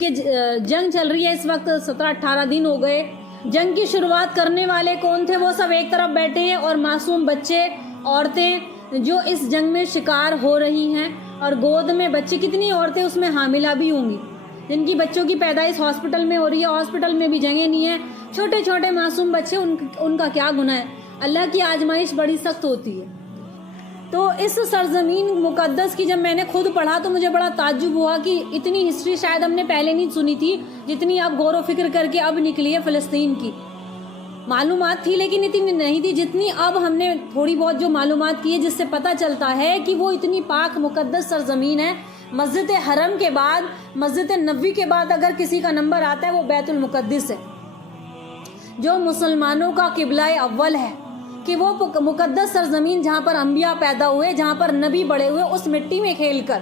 کہ جنگ چل رہی ہے اس وقت 17-18 دن ہو گئے. جنگ کی شروعات کرنے والے کون تھے؟ وہ سب ایک طرف بیٹھے ہیں اور معصوم بچے عورتیں جو اس جنگ میں شکار ہو رہی ہیں اور گود میں بچے. کتنی عورتیں اس میں حاملہ بھی ہوں گی جن کی بچوں کی پیدائش ہاسپٹل میں ہو رہی ہے. ہاسپٹل میں بھی جگہ نہیں ہے. چھوٹے چھوٹے معصوم بچے ان کا کیا گناہ ہے؟ اللہ کی آزمائش بڑی سخت ہوتی ہے. تو اس سرزمین مقدس کی جب میں نے خود پڑھا تو مجھے بڑا تعجب ہوا کہ اتنی ہسٹری شاید ہم نے پہلے نہیں سنی تھی جتنی اب غور و فکر کر کے اب نکلی ہے. فلسطین کی معلومات تھی لیکن اتنی نہیں تھی جتنی اب ہم نے تھوڑی بہت جو معلومات کی ہے، جس سے پتہ چلتا ہے کہ وہ اتنی پاک مقدس سرزمین ہے. مسجد حرم کے بعد، مسجد نبوی کے بعد اگر کسی کا نمبر آتا ہے وہ بیت المقدس ہے، جو مسلمانوں کا قبلہ اول ہے. کہ وہ مقدس سرزمین جہاں پر انبیاء پیدا ہوئے، جہاں پر نبی بڑے ہوئے، اس مٹی میں کھیل کر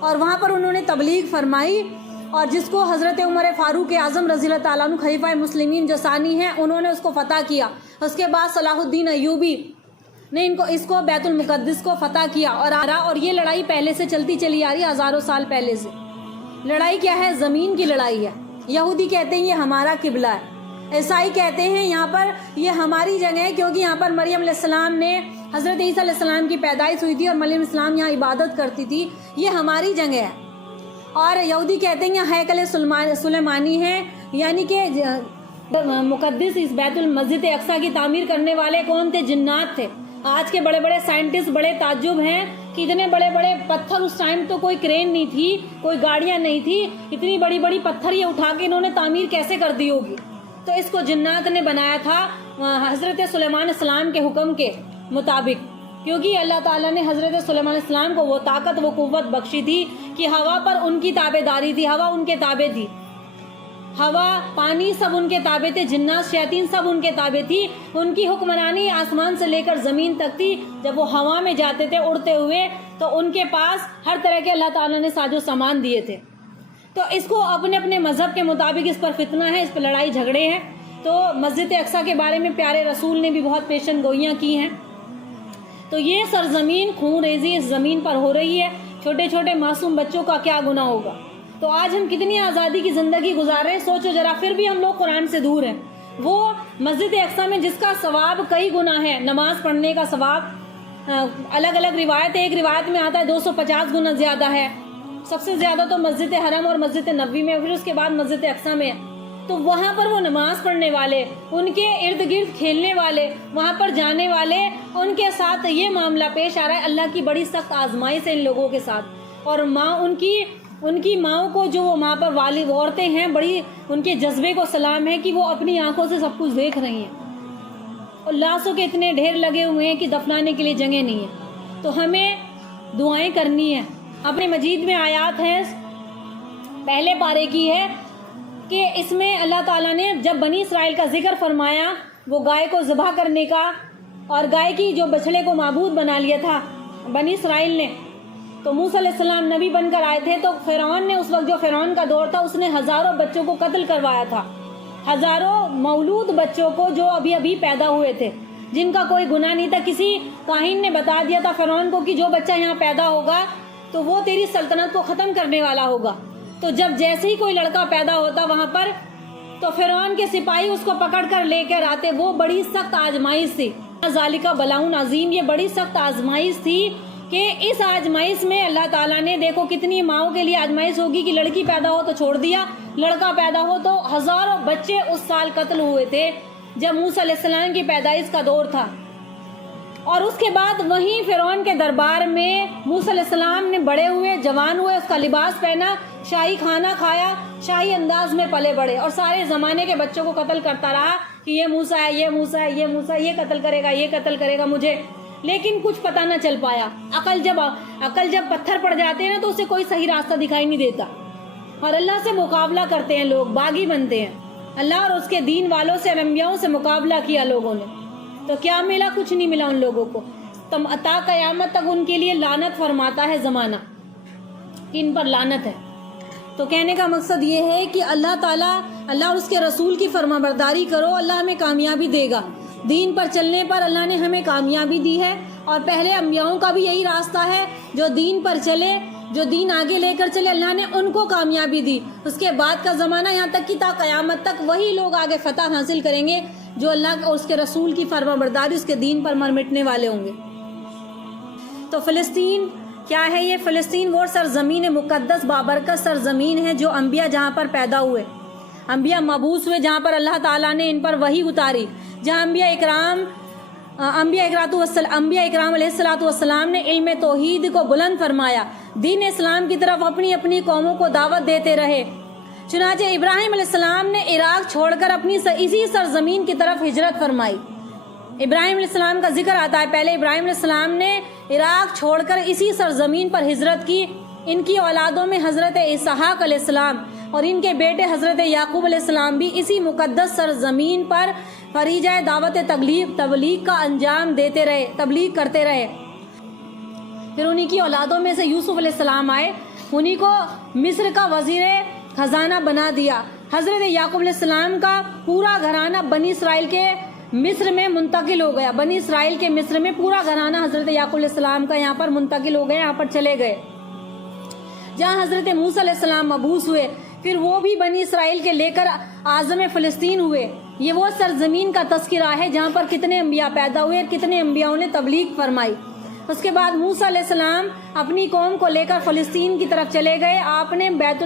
اور وہاں پر انہوں نے تبلیغ فرمائی، اور جس کو حضرت عمر فاروق اعظم رضی اللہ تعالیٰ عنہ خلیفہ مسلمین جو ثانی ہیں انہوں نے اس کو فتح کیا. اس کے بعد صلاح الدین ایوبی نے اس کو بیت المقدس کو فتح کیا اور یہ لڑائی پہلے سے چلتی چلی آ رہی ہے، ہزاروں سال پہلے سے. لڑائی کیا ہے؟ زمین کی لڑائی ہے. یہودی کہتے ہیں یہ ہمارا قبلہ ہے، عیسائی کہتے ہیں یہاں پر یہ ہماری جگہ ہے کیونکہ یہاں پر مریم علیہ السلام نے، حضرت عیسیٰ علیہ السلام کی پیدائش ہوئی تھی اور مریم علیہ السلام یہاں عبادت کرتی تھی، یہ ہماری جگہ ہے. اور یہودی کہتے ہیں یہاں ہیکل سلیمانی ہے، یعنی کہ مقدس اس بیت المسجد اقصیٰ کی تعمیر کرنے والے کون تھے؟ جنات تھے. آج کے بڑے بڑے سائنٹسٹ بڑے تعجب ہیں کہ اتنے بڑے بڑے پتھر، اس ٹائم تو کوئی کرین نہیں تھی، کوئی گاڑیاں نہیں تھی، اتنی بڑی بڑی پتھر یہ اٹھا کے انہوں نے تعمیر کیسے کر دی ہوگی؟ تو اس کو جنات نے بنایا تھا حضرت سلیمان علیہ السلام کے حکم کے مطابق، کیونکہ اللہ تعالیٰ نے حضرت سلیمان علیہ السلام کو وہ طاقت وہ قوت بخشی تھی کہ ہوا پر ان کی تابع داری تھی، ہوا ان کے تابع تھی، ہوا پانی سب ان کے تابع تھے، جنات شیاطین سب ان کے تابع تھی. ان کی حکمرانی آسمان سے لے کر زمین تک تھی. جب وہ ہوا میں جاتے تھے اڑتے ہوئے تو ان کے پاس ہر طرح کے اللہ تعالیٰ نے ساز و سامان دیے تھے. تو اس کو اپنے اپنے مذہب کے مطابق اس پر فتنہ ہے، اس پر لڑائی جھگڑے ہیں. تو مسجد اقصیٰ کے بارے میں پیارے رسول نے بھی بہت پیشن گوئیاں کی ہیں. تو یہ سرزمین خون ریزی اس زمین پر ہو رہی ہے. چھوٹے چھوٹے معصوم بچوں کا کیا گناہ ہوگا؟ تو آج ہم کتنی آزادی کی زندگی گزار رہے ہیں، سوچو ذرا. پھر بھی ہم لوگ قرآن سے دور ہیں. وہ مسجد اقصیٰ میں جس کا ثواب کئی گنا ہے، نماز پڑھنے کا ثواب الگ الگ روایت ہے. ایک روایت میں آتا ہے 250 گنا زیادہ ہے. سب سے زیادہ تو مسجد حرم اور مسجد نبوی میں، پھر اس کے بعد مسجد اقصیٰ میں. تو وہاں پر وہ نماز پڑھنے والے، ان کے ارد گرد کھیلنے والے، وہاں پر جانے والے، ان کے ساتھ یہ معاملہ پیش آ رہا ہے. اللہ کی بڑی سخت آزمائش ہے ان لوگوں کے ساتھ. اور ماں ان کی ماؤں کو، جو وہ ماں پر والد عورتیں ہیں، بڑی ان کے جذبے کو سلام ہے کہ وہ اپنی آنکھوں سے سب کچھ دیکھ رہی ہیں. اور لاشوں کے اتنے ڈھیر لگے ہوئے ہیں کہ دفنانے کے لیے جگہ نہیں ہے. تو ہمیں دعائیں کرنی ہے. اپنے مجید میں آیات ہے، پہلے پارے کی ہے کہ اس میں اللہ تعالیٰ نے جب بنی اسرائیل کا ذکر فرمایا، وہ گائے کو ذبح کرنے کا اور گائے کی جو بچھڑے کو معبود بنا لیا تھا بنی اسرائیل نے. تو موسیٰ علیہ السلام نبی بن کر آئے تھے. تو فرعون نے، اس وقت جو فرعون کا دور تھا، اس نے ہزاروں بچوں کو قتل کروایا تھا. ہزاروں مولود بچوں کو جو ابھی ابھی پیدا ہوئے تھے، جن کا کوئی گناہ نہیں تھا. کسی کاہن نے بتا دیا تھا فرعون کو کہ جو بچہ یہاں پیدا ہوگا تو وہ تیری سلطنت کو ختم کرنے والا ہوگا. تو جب جیسے ہی کوئی لڑکا پیدا ہوتا وہاں پر، تو فرعون کے سپاہی اس کو پکڑ کر لے کر آتے. وہ بڑی سخت آزمائش تھی. ذالک بلاء عظیم، یہ بڑی سخت آزمائش تھی کہ اس آزمائش میں اللہ تعالیٰ نے، دیکھو کتنی ماؤں کے لیے آزمائش ہوگی کہ لڑکی پیدا ہو تو چھوڑ دیا، لڑکا پیدا ہو تو ہزاروں بچے اس سال قتل ہوئے تھے جب موسیٰ علیہ السلام کی پیدائش کا دور تھا. اور اس کے بعد وہیں فرعون کے دربار میں موسیٰ علیہ السلام نے بڑے ہوئے، جوان ہوئے، اس کا لباس پہنا، شاہی کھانا کھایا، شاہی انداز میں پلے بڑھے، اور سارے زمانے کے بچوں کو قتل کرتا رہا کہ یہ موسیٰ ہے، یہ موسیٰ ہے، یہ موسیٰ، یہ قتل کرے گا، یہ قتل کرے گا مجھے. لیکن کچھ پتہ نہ چل پایا. عقل جب پتھر پڑ جاتے ہیں نا تو اسے کوئی صحیح راستہ دکھائی نہیں دیتا، اور اللہ سے مقابلہ کرتے ہیں لوگ، باغی بنتے ہیں. اللہ اور اس کے دین والوں سے، انبیاؤں سے مقابلہ کیا لوگوں نے، تو کیا ملا؟ کچھ نہیں ملا ان لوگوں کو. تا قیامت تک ان کے لیے لعنت فرماتا ہے زمانہ، کہ ان پر لعنت ہے. تو کہنے کا مقصد یہ ہے کہ اللہ تعالیٰ، اللہ اور اس کے رسول کی فرما برداری کرو، اللہ ہمیں کامیابی دے گا. دین پر چلنے پر اللہ نے ہمیں کامیابی دی ہے، اور پہلے انبیاؤں کا بھی یہی راستہ ہے، جو دین پر چلے جو دین آگے لے کر چلے اللہ نے ان کو کامیابی دی. اس کے بعد کا زمانہ یہاں تک کہ تا قیامت تک وہی لوگ آگے فتح حاصل کریں گے جو اللہ اور اس کے رسول کی فرمانبرداری اس کے دین پر مر مٹنے والے ہوں گے. تو فلسطین کیا ہے؟ یہ فلسطین وہ سرزمین مقدس بابرکت سرزمین ہے جو انبیاء جہاں پر پیدا ہوئے، انبیاء مبعوث ہوئے، جہاں پر اللہ تعالیٰ نے ان پر وحی اتاری، جہاں انبیاء اکرام علیہ السلام نے علم توحید کو بلند فرمایا، دین اسلام کی طرف اپنی اپنی قوموں کو دعوت دیتے رہے. چنانچہ ابراہیم علیہ السلام نے عراق چھوڑ کر اپنی اسی سرزمین کی طرف ہجرت فرمائی. ابراہیم علیہ السلام کا ذکر آتا ہے، پہلے ابراہیم علیہ السلام نے عراق چھوڑ کر اسی سرزمین پر ہجرت کی. ان کی اولادوں میں حضرت اسحاق علیہ السلام اور ان کے بیٹے حضرت یعقوب علیہ السلام بھی اسی مقدس سرزمین پر فریضہ دعوت تبلیغ کا انجام دیتے رہے، تبلیغ کرتے رہے. پھر انہی کی اولادوں میں سے یوسف علیہ السلام آئے، انہی کو مصر کا وزیر خزانہ بنا دیا. حضرت یعقوب علیہ السلام کا پورا گھرانہ بنی اسرائیل کے مصر میں منتقل ہو گیا. بنی اسرائیل کے مصر میں پورا گھرانہ حضرت یعقوب علیہ السلام کا یہاں پر منتقل ہو گئے، یہاں پر چلے گئے. جہاں حضرت موسیٰ علیہ السلام مبعوث ہوئے، پھر وہ بھی بنی اسرائیل کے لے کر اعظم فلسطین ہوئے. یہ وہ سرزمین کا تذکرہ ہے جہاں پر کتنے انبیاء پیدا ہوئے اور کتنے انبیاءوں نے تبلیغ فرمائی. اس کے بعد موسیٰ علیہ السلام اپنی قوم کو لے کر فلسطین کی طرف چلے گئے. آپ نے بیت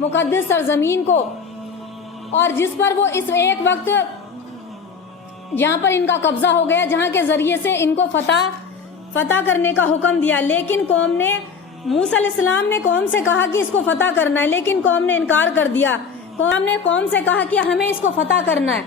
مقدس سرزمین کو، اور جس پر وہ اس ایک وقت جہاں پر ان کا قبضہ ہو گیا، جہاں کے ذریعے سے ان کو فتح کرنے کا حکم دیا، لیکن قوم نے، موسیٰ علیہ السلام نے قوم سے کہا کہ اس کو فتح کرنا ہے، لیکن قوم نے انکار کر دیا. قوم نے قوم سے کہا کہ ہمیں اس کو فتح کرنا ہے،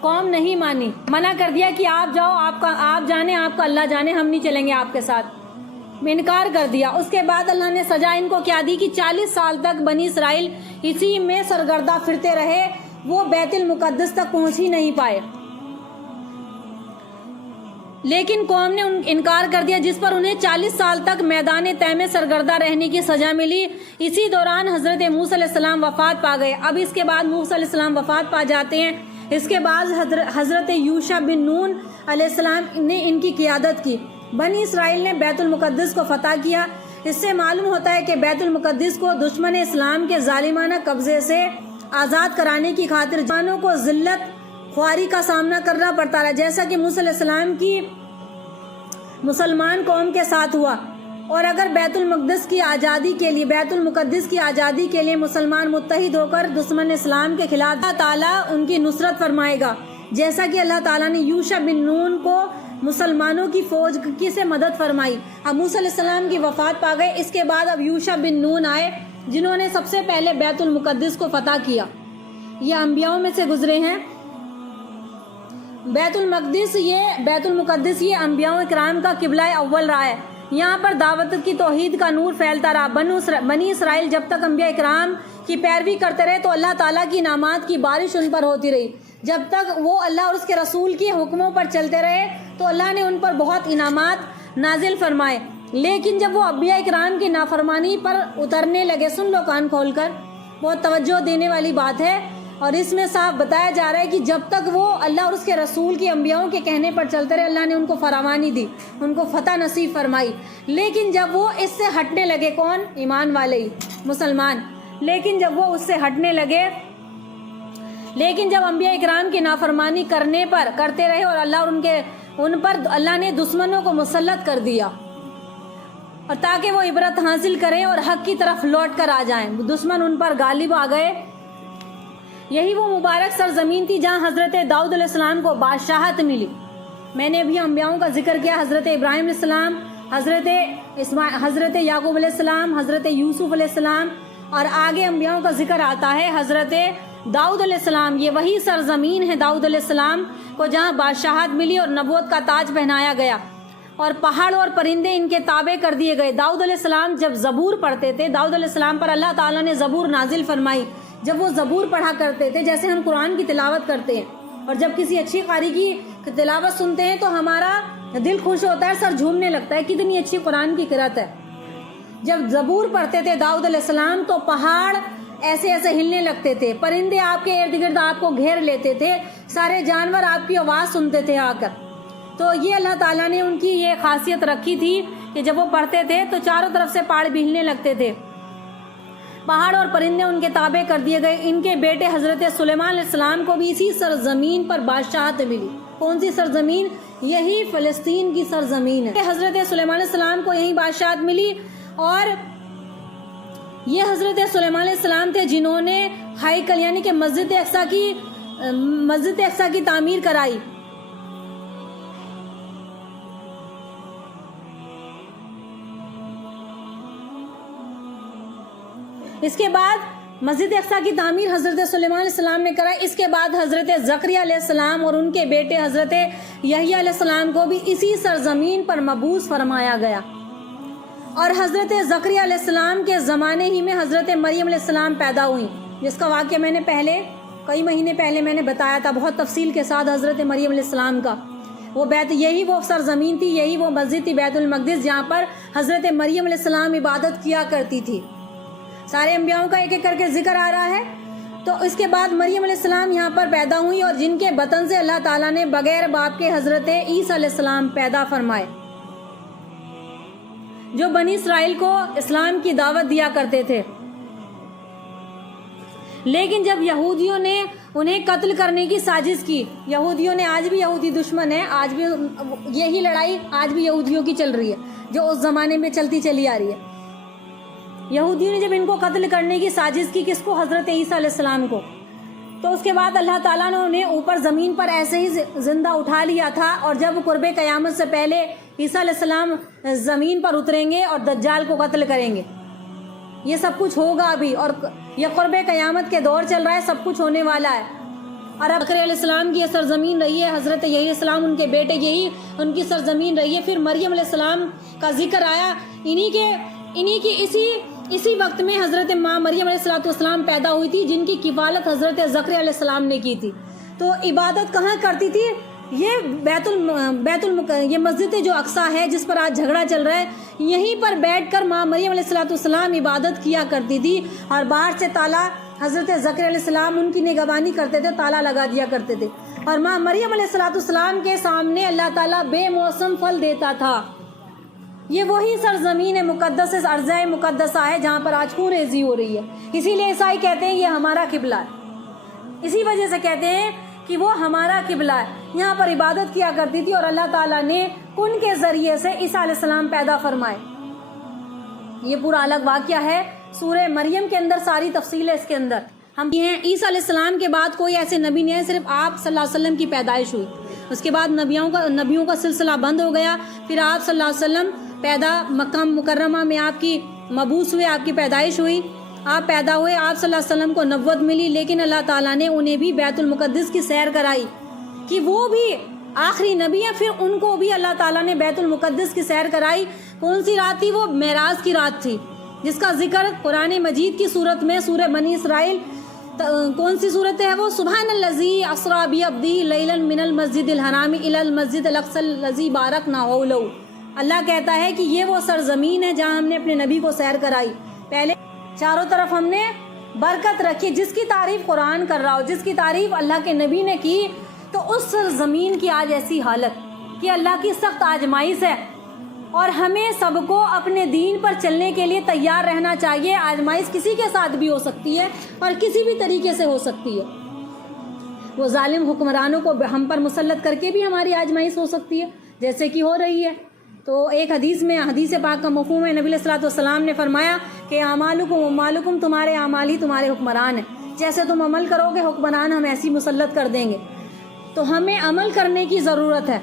قوم نہیں مانی، منع کر دیا کہ آپ جاؤ، آپ جانے، آپ کا اللہ جانے، ہم نہیں چلیں گے آپ کے ساتھ، انکار کر دیا. اس کے بعد اللہ نے سزا ان کو کیا دی کہ 40 سال تک بنی اسرائیل اسی میں سرگردہ پھرتے رہے، وہ بیت المقدس تک پہنچ ہی نہیں پائے. لیکن قوم نے انکار کر دیا، جس پر انہیں 40 سال تک میدان طے میں سرگردہ رہنے کی سزا ملی. اسی دوران حضرت موسیٰ علیہ السلام وفات پا گئے. اب اس کے بعد موسیٰ علیہ السلام وفات پا جاتے ہیں. اس کے بعد حضرت یوشع بن نون علیہ السلام نے ان کی قیادت کی. بنی اسرائیل نے بیت المقدس کو فتح کیا. اس سے معلوم ہوتا ہے کہ بیت المقدس کو دشمن اسلام کے ظالمانہ قبضے سے آزاد کرانے کی خاطر جانوں کو ذلت خواری کا سامنا کرنا پڑتا رہا، جیسا کہ موسیٰ علیہ السلام کی مسلمان قوم کے ساتھ ہوا. اور اگر بیت المقدس کی آزادی کے لیے مسلمان متحد ہو کر دشمن اسلام کے خلاف، اللہ تعالیٰ ان کی نصرت فرمائے گا، جیسا کہ اللہ تعالیٰ نے یوشع بن نون کو مسلمانوں کی فوج کی سے مدد فرمائی. اب موسیٰ علیہ السلام کی وفات پا گئے. اس کے بعد اب یوشع بن نون آئے، جنہوں نے سب سے پہلے بیت المقدس کو فتح کیا. یہ انبیاؤں میں سے گزرے ہیں. بیت المقدس یہ انبیاء کرام کا قبلہ اول رہا ہے. یہاں پر دعوت کی توحید کا نور پھیلتا رہا. بنی اسرائیل جب تک انبیاء کرام کی پیروی کرتے رہے تو اللہ تعالیٰ کی انعامات کی بارش ان پر ہوتی رہی. جب تک وہ اللہ اور اس کے رسول کے حکموں پر چلتے رہے تو اللہ نے ان پر بہت انعامات نازل فرمائے. لیکن جب وہ انبیاء کرام کی نافرمانی پر اترنے لگے، سن لو کان کھول کر، بہت توجہ دینے والی بات ہے، اور اس میں صاف بتایا جا رہا ہے کہ جب تک وہ اللہ اور اس کے رسول کی انبیاؤں کے کہنے پر چلتے رہے، اللہ نے ان کو فراوانی دی، ان کو فتح نصیب فرمائی. لیکن جب وہ اس سے ہٹنے لگے، کون؟ ایمان والے ہی، مسلمان. لیکن جب وہ اس سے ہٹنے لگے، لیکن جب انبیاء اکرام کی نافرمانی کرتے رہے اور اللہ اور ان پر اللہ نے دشمنوں کو مسلط کر دیا، اور تاکہ وہ عبرت حاصل کریں اور حق کی طرف لوٹ کر آ جائیں، دشمن ان پر غالب آ گئے. یہی وہ مبارک سرزمین تھی جہاں حضرت داؤد علیہ السلام کو بادشاہت ملی. میں نے ابھی انبیاؤں کا ذکر کیا، حضرت ابراہیم علیہ السلام، حضرت یعقوب علیہ السلام، حضرت یوسف علیہ السلام، اور آگے انبیاؤں کا ذکر آتا ہے حضرت داؤد علیہ السلام. یہ وہی سرزمین ہے داؤد علیہ السلام کو جہاں بادشاہت ملی اور نبوت کا تاج پہنایا گیا، اور پہاڑ اور پرندے ان کے تابع کر دیے گئے. داؤد علیہ السلام جب زبور پڑھتے تھے، داؤد علیہ السلام پر اللہ تعالیٰ نے زبور نازل فرمائی. جب وہ زبور پڑھا کرتے تھے، جیسے ہم قرآن کی تلاوت کرتے ہیں، اور جب کسی اچھی قاری کی تلاوت سنتے ہیں تو ہمارا دل خوش ہوتا ہے، سر جھومنے لگتا ہے، کتنی اچھی قرآن کی قرأت ہے. جب زبور پڑھتے تھے داؤد علیہ السلام تو پہاڑ ایسے ایسے ہلنے لگتے تھے، پرندے آپ کے ارد گرد آپ کو گھیر لیتے تھے، سارے جانور آپ کی آواز سنتے تھے آ کر. تو یہ اللہ تعالیٰ نے ان کی یہ خاصیت رکھی تھی کہ جب وہ پڑھتے تھے تو چاروں طرف سے پہاڑ بہلنے لگتے تھے، پہاڑ اور پرندے ان کے تابع کر دیے گئے۔ ان کے بیٹے حضرت سلیمان علیہ السلام کو بھی اسی سرزمین پر بادشاہت ملی۔ کون سی سرزمین؟ یہی فلسطین کی سرزمین ہے۔ حضرت سلیمان علیہ السلام کو یہی بادشاہت ملی، اور یہ حضرت سلیمان علیہ السلام تھے جنہوں نے ہائیکل یعنی کہ مسجد اقصی کی تعمیر کرائی۔ اس کے بعد مسجد اقصی کی تعمیر حضرت سلیمان علیہ السلام نے کرائی۔ اس کے بعد حضرت زکریا علیہ السلام اور ان کے بیٹے حضرت یحییٰ علیہ السلام کو بھی اسی سرزمین پر مبعوث فرمایا گیا، اور حضرت زکریا علیہ السلام کے زمانے ہی میں حضرت مریم علیہ السلام پیدا ہوئی، جس کا واقعہ میں نے کئی مہینے پہلے میں نے بتایا تھا بہت تفصیل کے ساتھ حضرت مریم علیہ السلام کا۔ یہی وہ سرزمین تھی، یہی وہ مسجد تھی بیت المقدس، جہاں پر حضرت مریم علیہ السلام عبادت کیا کرتی تھی۔ سارے انبیاؤں کا ایک ایک کر کے ذکر آ رہا ہے۔ تو اس کے بعد مریم علیہ السلام یہاں پر پیدا ہوئی، اور جن کے بطن سے اللہ تعالیٰ نے بغیر باپ کے حضرت عیسیٰ علیہ السلام پیدا فرمائے، جو بنی اسرائیل کو اسلام کی دعوت دیا کرتے تھے۔ لیکن جب یہودیوں نے انہیں قتل کرنے کی سازش کی، یہودیوں نے، آج بھی یہودی دشمن ہے، آج بھی یہی لڑائی آج بھی یہودیوں کی چل رہی ہے جو اس زمانے میں چلتی چلی آ رہی ہے۔ یہودیوں نے جب ان کو قتل کرنے کی سازش کی، کس کو؟ حضرت عیسیٰ علیہ السلام کو، تو اس کے بعد اللہ تعالیٰ نے انہیں اوپر زمین پر ایسے ہی زندہ اٹھا لیا تھا، اور جب قرب قیامت سے پہلے عیسیٰ علیہ السلام زمین پر اتریں گے اور دجال کو قتل کریں گے۔ یہ سب کچھ ہوگا ابھی، اور یہ قرب قیامت کے دور چل رہا ہے، سب کچھ ہونے والا ہے۔ اور اب زکریا علیہ السلام کی یہ سرزمین رہی ہے، حضرت یحییٰ علیہ السلام ان کے بیٹے، یہی ان کی سرزمین رہی ہے۔ پھر مریم علیہ السلام کا ذکر آیا، انہی کی اسی وقت میں حضرت ماں مریم علیہ السلام پیدا ہوئی تھی، جن کی کفالت حضرت زکریا علیہ السلام نے کی تھی۔ تو عبادت کہاں کرتی تھی؟ یہ مسجد جو اقصی ہے، جس پر آج جھگڑا چل رہا ہے، یہیں پر بیٹھ کر ماں مریم علیہ السلام عبادت کیا کرتی تھی، اور باہر سے تالا حضرت زکریا علیہ السلام ان کی نگہبانی کرتے تھے، تالا لگا دیا کرتے تھے، اور ماں مریم علیہ السلام کے سامنے اللہ تعالیٰ بے موسم پھل دیتا تھا۔ یہ وہی سرزمین مقدس ارضہ مقدسہ ہے جہاں پر آج خون ریزی ہو رہی ہے۔ اسی لیے عیسائی کہتے ہیں یہ ہمارا قبلہ ہے، اسی وجہ سے کہتے ہیں کہ وہ ہمارا قبلہ ہے۔ یہاں پر عبادت کیا کرتی تھی، اور اللہ تعالیٰ نے ان کے ذریعے سے عیسیٰ علیہ السلام پیدا فرمائے۔ یہ پورا الگ واقعہ ہے، سورہ مریم کے اندر ساری تفصیل ہے اس کے اندر۔ ہم یہ ہیں عیسیٰ علیہ السلام کے بعد کوئی ایسے نبی نہیں ہے، صرف آپ صلی اللہ علیہ وسلم کی پیدائش ہوئی، اس کے بعد نبیوں کا سلسلہ بند ہو گیا۔ پھر آپ صلی اللہ علیہ وسلم مکہ مکرمہ میں آپ کی مبعوث ہوئے، آپ کی پیدائش ہوئی، آپ پیدا ہوئے، آپ صلی اللہ علیہ وسلم کو نبوت ملی، لیکن اللہ تعالیٰ نے انہیں بھی بیت المقدس کی سیر کرائی کہ وہ بھی آخری نبی ہیں۔ پھر ان کو بھی اللہ تعالیٰ نے بیت المقدس کی سیر کرائی۔ کون سی رات تھی وہ؟ معراج کی رات تھی، جس کا ذکر قرآن مجید کی صورت میں سورہ بنی اسرائیل، کون سی صورت ہے وہ؟ سبحان الذی اسری بعبدہ لیلا من المسجد الحرام الی المسجد الاقصی الذی بارکنا حولہ۔ اللہ کہتا ہے کہ یہ وہ سرزمین ہے جہاں ہم نے اپنے نبی کو سیر کرائی، پہلے چاروں طرف ہم نے برکت رکھی۔ جس کی تعریف قرآن کر رہا ہو، جس کی تعریف اللہ کے نبی نے کی، تو اس سرزمین کی آج ایسی حالت کہ اللہ کی سخت آزمائش ہے، اور ہمیں سب کو اپنے دین پر چلنے کے لیے تیار رہنا چاہیے۔ آزمائش کسی کے ساتھ بھی ہو سکتی ہے اور کسی بھی طریقے سے ہو سکتی ہے، وہ ظالم حکمرانوں کو ہم پر مسلط کر کے بھی ہماری آزمائش ہو سکتی ہے، جیسے کہ ہو رہی ہے۔ تو ایک حدیث میں، حدیث پاک کا مفہوم ہے، نبی علیہ السلام نے فرمایا کہ اعمالکم اموالکم، تمہارے اعمال ہی تمہارے حکمران ہیں، جیسے تم عمل کرو گے حکمران ہم ایسی مسلط کر دیں گے۔ تو ہمیں عمل کرنے کی ضرورت ہے۔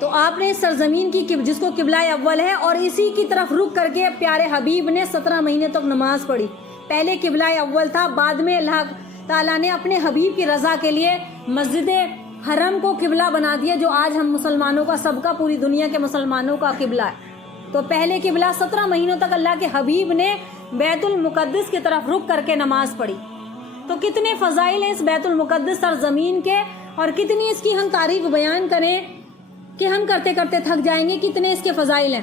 تو آپ نے اس سرزمین کی جس کو قبلہ اول ہے، اور اسی کی طرف رخ کر کے پیارے حبیب نے 17 مہینے تک نماز پڑھی۔ پہلے قبلہ اول تھا، بعد میں اللہ تعالیٰ نے اپنے حبیب کی رضا کے لیے مسجد حرم کو قبلہ بنا دیا، جو آج ہم مسلمانوں کا، سب کا، پوری دنیا کے مسلمانوں کا قبلہ ہے۔ تو پہلے قبلہ 17 مہینوں تک اللہ کے حبیب نے بیت المقدس کی طرف رخ کر کے نماز پڑھی۔ تو کتنے فضائل ہیں اس بیت المقدس سرزمین کے، اور کتنی اس کی ہم تعریف بیان کریں کہ ہم کرتے کرتے تھک جائیں گے، کتنے اس کے فضائل ہیں۔